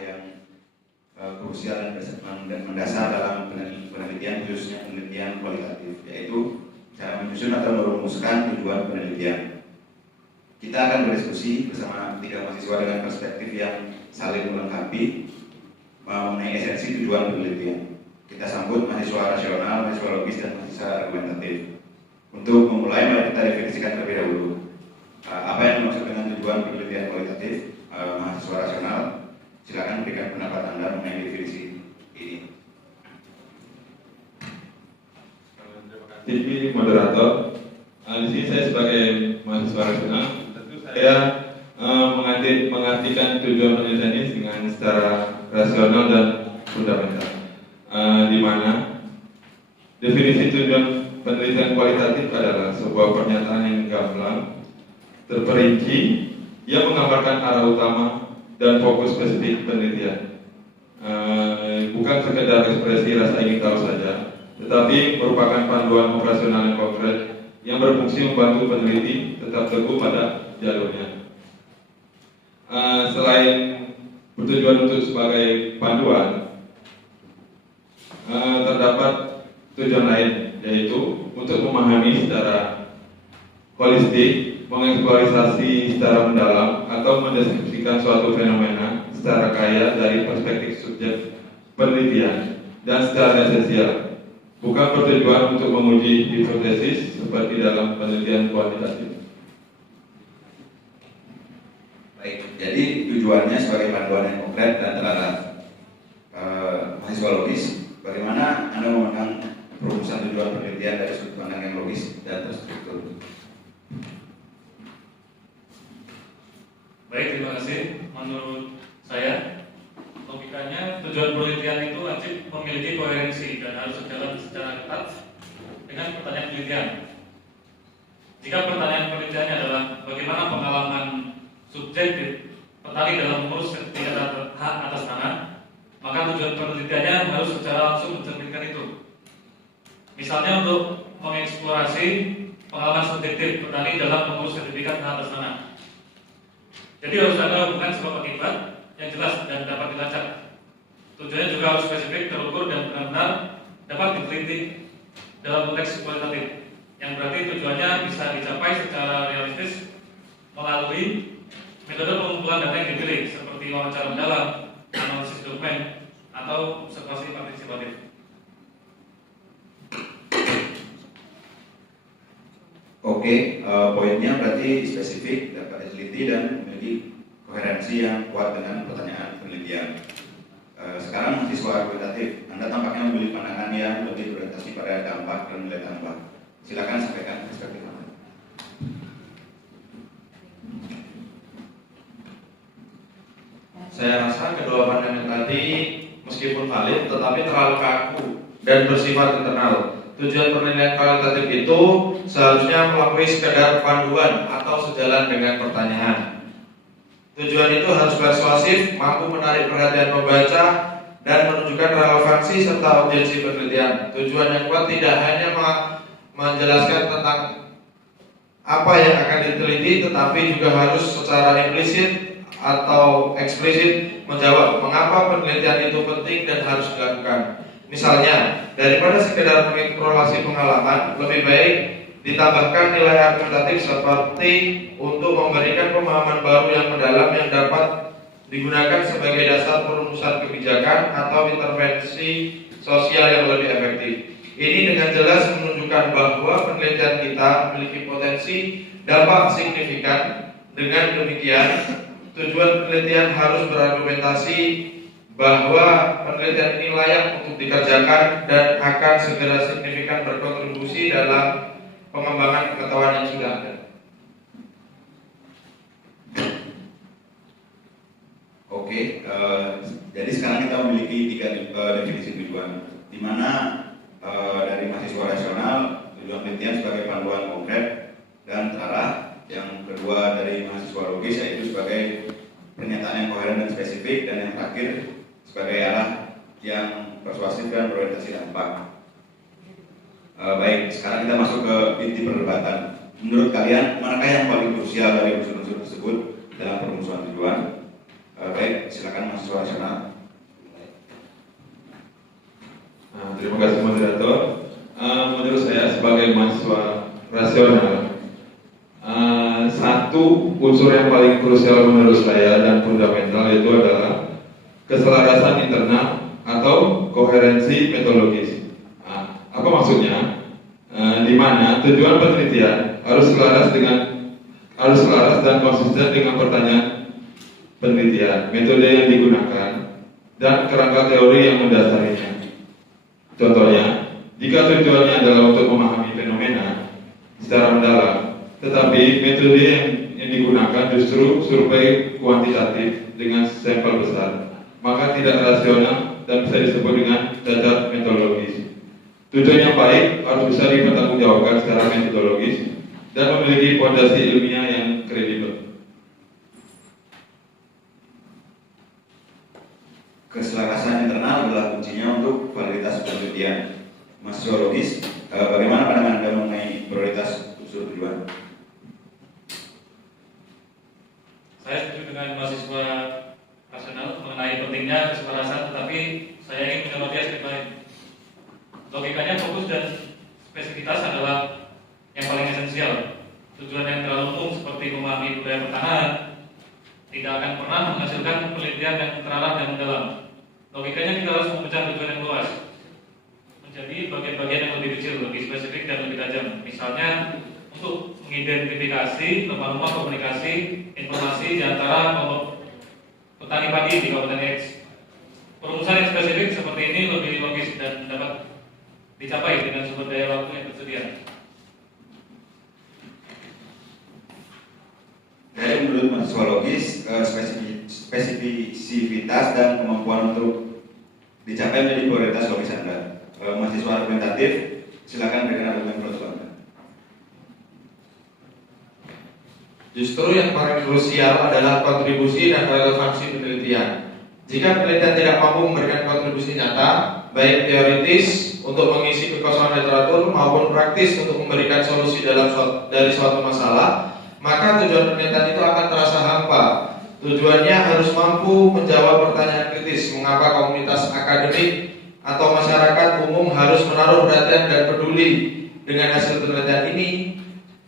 yang krusial dan mendasar dalam penelitian, khususnya penelitian kualitatif, yaitu cara menyusun atau merumuskan tujuan penelitian. Kita akan berdiskusi bersama 3 mahasiswa dengan perspektif yang saling melengkapi mengenai esensi tujuan penelitian. Kita sambut mahasiswa rasional, mahasiswa logis, dan mahasiswa argumentatif. Untuk memulai, mari kita definisikan terlebih dahulu apa yang dimaksud dengan tujuan penelitian kualitatif. Mahasiswa rasional, silakan berikan pendapat Anda mengenai definisi ini. Terima kasih moderator. Di sini saya sebagai mahasiswa rasional, tentu saya mengartikan tujuan penelitian ini dengan secara rasional dan fundamental. Di mana definisi tujuan penelitian kualitatif adalah sebuah pernyataan yang gamblang, terperinci, yang menggambarkan arah utama dan fokus spesifik penelitian. Bukan sekedar ekspresi rasa ingin tahu saja, tetapi merupakan panduan operasional yang konkret yang berfungsi membantu peneliti tetap teguh pada jalurnya. Selain bertujuan untuk sebagai panduan, terdapat tujuan lain, yaitu untuk memahami secara holistik, mengeksplorasi secara mendalam, atau mendeskripsikan suatu fenomena secara kaya dari perspektif subjek penelitian dan secara esensial. Bukan bertujuan untuk menguji hipotesis seperti dalam penelitian kuantitatif. Baik, jadi tujuannya sebagai panduan yang konkret dan terarah. Mahasiswa logis, bagaimana Anda memandang perumusan tujuan penelitian dari sudut pandang yang logis dan terstruktur? Baik, terima kasih. Menurut saya, logikanya tujuan penelitian itu wajib memiliki koherensi dan harus berjalan secara ketat dengan pertanyaan penelitian. Jika pertanyaan penelitiannya adalah bagaimana pengalaman subjektif petani dalam mengurus sertifikat hak atas tanah, maka tujuan penelitiannya harus secara langsung mencerminkan itu. Misalnya untuk mengeksplorasi pengalaman subjektif petani dalam mengurus sertifikat hak atas tanah. Jadi harus ada hubungan sebab akibat yang jelas dan dapat dilacak. Tujuannya juga harus spesifik, terukur, dan benar-benar dapat diteliti dalam konteks kualitatif, yang berarti tujuannya bisa dicapai secara realistis melalui metode pengumpulan data yang dipilih, seperti wawancara mendalam, analisis dokumen, atau observasi partisipatif. Oke, poinnya berarti spesifik, dapat diteliti, dan memiliki koherensi yang kuat dengan pertanyaan penelitian. Sekarang mahasiswa argumentatif, Anda tampaknya memiliki pandangan yang lebih berorientasi pada dampak dan nilai tambah. Silakan sampaikan perspektif Anda. Saya rasa kedua pandangan tadi meskipun valid, tetapi terlalu kaku dan bersifat internal. Tujuan penelitian kualitatif itu seharusnya melampaui sekedar panduan atau sejalan dengan pertanyaan. Tujuan itu harus persuasif, mampu menarik perhatian pembaca, dan menunjukkan relevansi serta urgensi penelitian. Tujuan yang kuat tidak hanya menjelaskan tentang apa yang akan diteliti, tetapi juga harus secara implisit atau eksplisit menjawab mengapa penelitian itu penting dan harus dilakukan. Misalnya, daripada sekedar mengeksplorasi pengalaman, lebih baik ditambahkan nilai argumentatif seperti untuk memberikan pemahaman baru yang mendalam yang dapat digunakan sebagai dasar perumusan kebijakan atau intervensi sosial yang lebih efektif. Ini dengan jelas menunjukkan bahwa penelitian kita memiliki potensi dampak signifikan. Dengan demikian, tujuan penelitian harus berargumentasi bahwa penelitian ini layak untuk dikerjakan dan akan segera signifikan berkontribusi dalam pengembangan pengetahuan yang sudah ada. Oke, jadi sekarang kita memiliki 3 definisi tujuan, di mana dari mahasiswa rasional, tujuan penelitian sebagai panduan konkret dan terarah. Yang kedua dari mahasiswa logis, yaitu sebagai pernyataan yang koheren dan spesifik, dan yang terakhir sebagai arah yang persuasif dan berorientasi dampak. Baik, sekarang kita masuk ke inti perdebatan. Menurut kalian, manakah yang paling krusial dari unsur-unsur tersebut dalam perumusan tujuan? Baik, silakan mahasiswa rasional. Terima kasih moderator. Menurut saya sebagai mahasiswa rasional, satu unsur yang paling krusial menurut saya dan fundamental itu adalah keselarasan internal atau koherensi metodologis. Apa maksudnya? Di mana tujuan penelitian harus selaras dan konsisten dengan pertanyaan penelitian, metode yang digunakan, dan kerangka teori yang mendasarinya. Contohnya, jika tujuannya adalah untuk memahami fenomena secara mendalam, tetapi metode yang digunakan justru survei kuantitatif dengan sampel besar, maka tidak rasional dan bisa disebut dengan cacat metodologis. Tujuan yang baik harus bisa dipertanggungjawabkan secara metodologis dan memiliki fondasi ilmiah yang kredibel. Keselarasan internal adalah kuncinya untuk validitas penelitian. Mas Zoologis, bagaimana pandangan Anda mengenai prioritas unsur tujuan? Saya setuju dengan mahasiswa rasional mengenai pentingnya keselarasan, tetapi saya ingin menyoroti aspek lain. Logikanya fokus dan spesifitas adalah yang paling esensial. Tujuan yang terlalu umum seperti memahami budaya pertanahan tidak akan pernah menghasilkan penelitian yang terarah dan mendalam. Logikanya kita harus memecah tujuan yang luas menjadi bagian-bagian yang lebih kecil, lebih spesifik dan lebih tajam. Misalnya untuk mengidentifikasi lemah-lemah komunikasi informasi di antara kelompok petani padi di Kabupaten X. Perumusan yang spesifik seperti ini lebih logis dan dapat dicapai dengan sumber daya waktu yang tersedia. Jadi menurut mahasiswa logis, spesifisitas dan kemampuan untuk dicapai menjadi prioritas logis Anda. Mahasiswa argumentatif, silakan berikan argumen menurut Anda. Justru yang paling krusial adalah kontribusi dan relevansi penelitian. Jika penelitian tidak mampu memberikan kontribusi nyata, baik teoritis untuk mengisi kekosongan literatur maupun praktis untuk memberikan solusi dari suatu masalah, maka tujuan penelitian itu akan terasa hampa. Tujuannya harus mampu menjawab pertanyaan kritis, mengapa komunitas akademik atau masyarakat umum harus menaruh perhatian dan peduli dengan hasil penelitian ini.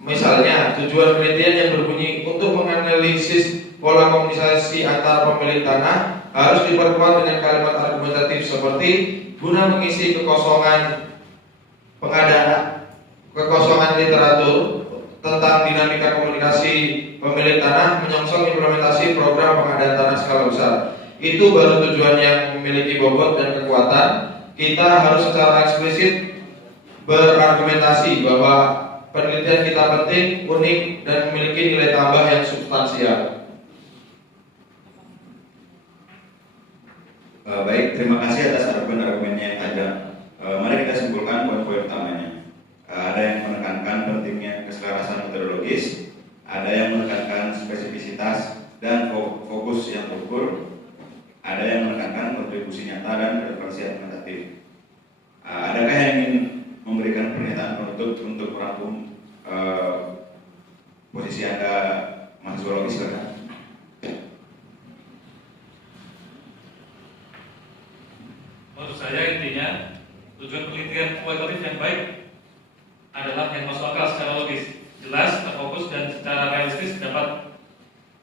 Misalnya, tujuan penelitian yang berbunyi untuk menganalisis pola komunikasi antar pemilik tanah harus diperkuat dengan kalimat argumentatif seperti guna mengisi kekosongan literatur tentang dinamika komunikasi pemilik tanah menyongsong implementasi program pengadaan tanah skala besar. Itu baru tujuan yang memiliki bobot dan kekuatan. Kita harus secara eksplisit berargumentasi bahwa penelitian kita penting, unik, dan memiliki nilai tambah yang substansial. Baik, terima kasih atas argumen-argumennya yang tajam. Mari kita simpulkan poin-poin utamanya. Ada yang menekankan pentingnya keselarasan metodologis, ada yang menekankan spesifisitas dan fokus yang terukur, ada yang menekankan kontribusi nyata dan relevansi argumentatif. Adakah yang ingin memberikan pernyataan penutup untuk merangkum posisi Anda, mahasiswa logis? Menurut saya intinya tujuan penelitian kualitatif yang baik adalah yang masuk akal secara logis, jelas, terfokus dan secara realistis dapat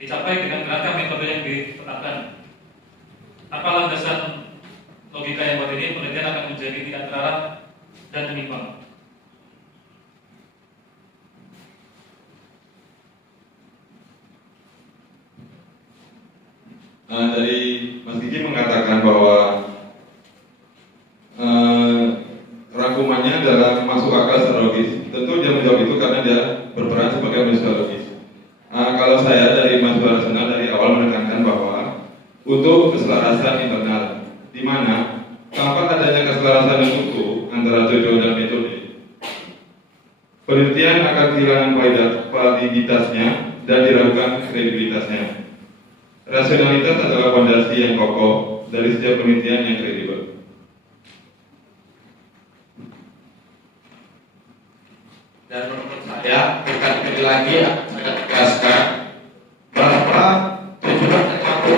dicapai dengan kerangka metode yang ditetapkan. Apa landasan logika yang buat ini, penelitian akan menjadi tidak terarah dan menyimpang. Dari Mas Gigi mengatakan bahwa rangkumannya adalah masuk akal secara logis. Tentu dia menjawab itu karena dia berperan sebagai mahasiswa logis. Kalau saya dari mahasiswa rasional dari awal menekankan bahwa untuk keselarasan internal, di mana tanpa adanya keselarasan yang utuh antara tujuan dan metode, penelitian akan kehilangan validitasnya dan diragukan kredibilitasnya. Rasionalitas adalah fondasi yang kokoh dari setiap penelitian yang kredibel. Dan menurut saya, berkali-kali lagi saya tegaskan bahwa tujuan yang mampu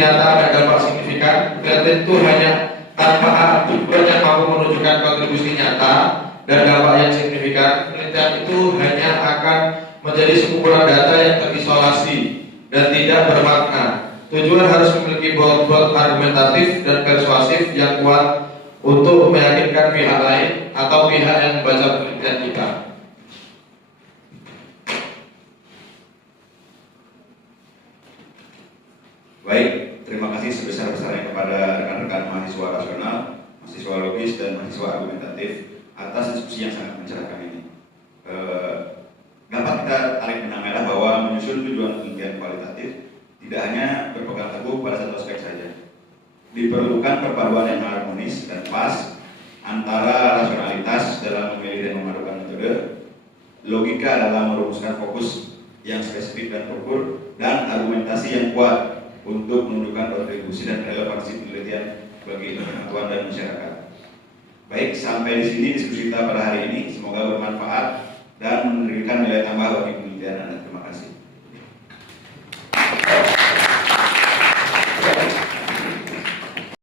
nyata dan dampak signifikan. Penelitian itu hanya tanpa alat ukur yang mampu menunjukkan kontribusi nyata dan dampak yang signifikan. Penelitian itu hanya akan menjadi sekumpulan data yang terisolasi dan tidak bermakna. Tujuan harus memiliki bobot argumentatif dan persuasif yang kuat untuk meyakinkan pihak lain atau pihak yang membaca penelitian kita. Baik, terima kasih sebesar-besarnya kepada rekan-rekan mahasiswa rasional, mahasiswa logis, dan mahasiswa argumentatif atas diskusi yang sangat mencerahkan ini. Dapat kita tarik benang merah bahwa menyusun tujuan penelitian kualitatif tidak hanya berpegang teguh pada satu aspek saja. Diperlukan perpaduan yang harmonis dan pas antara rasionalitas dalam memilih dan memadukan metode, logika dalam merumuskan fokus yang spesifik dan terukur, dan argumentasi yang kuat untuk menunjukkan kontribusi dan relevansi penelitian bagi pengetahuan dan masyarakat. Baik, sampai di sini diskusi kita pada hari ini. Semoga bermanfaat dan memberikan nilai tambah bagi penelitian Anda. Terima kasih.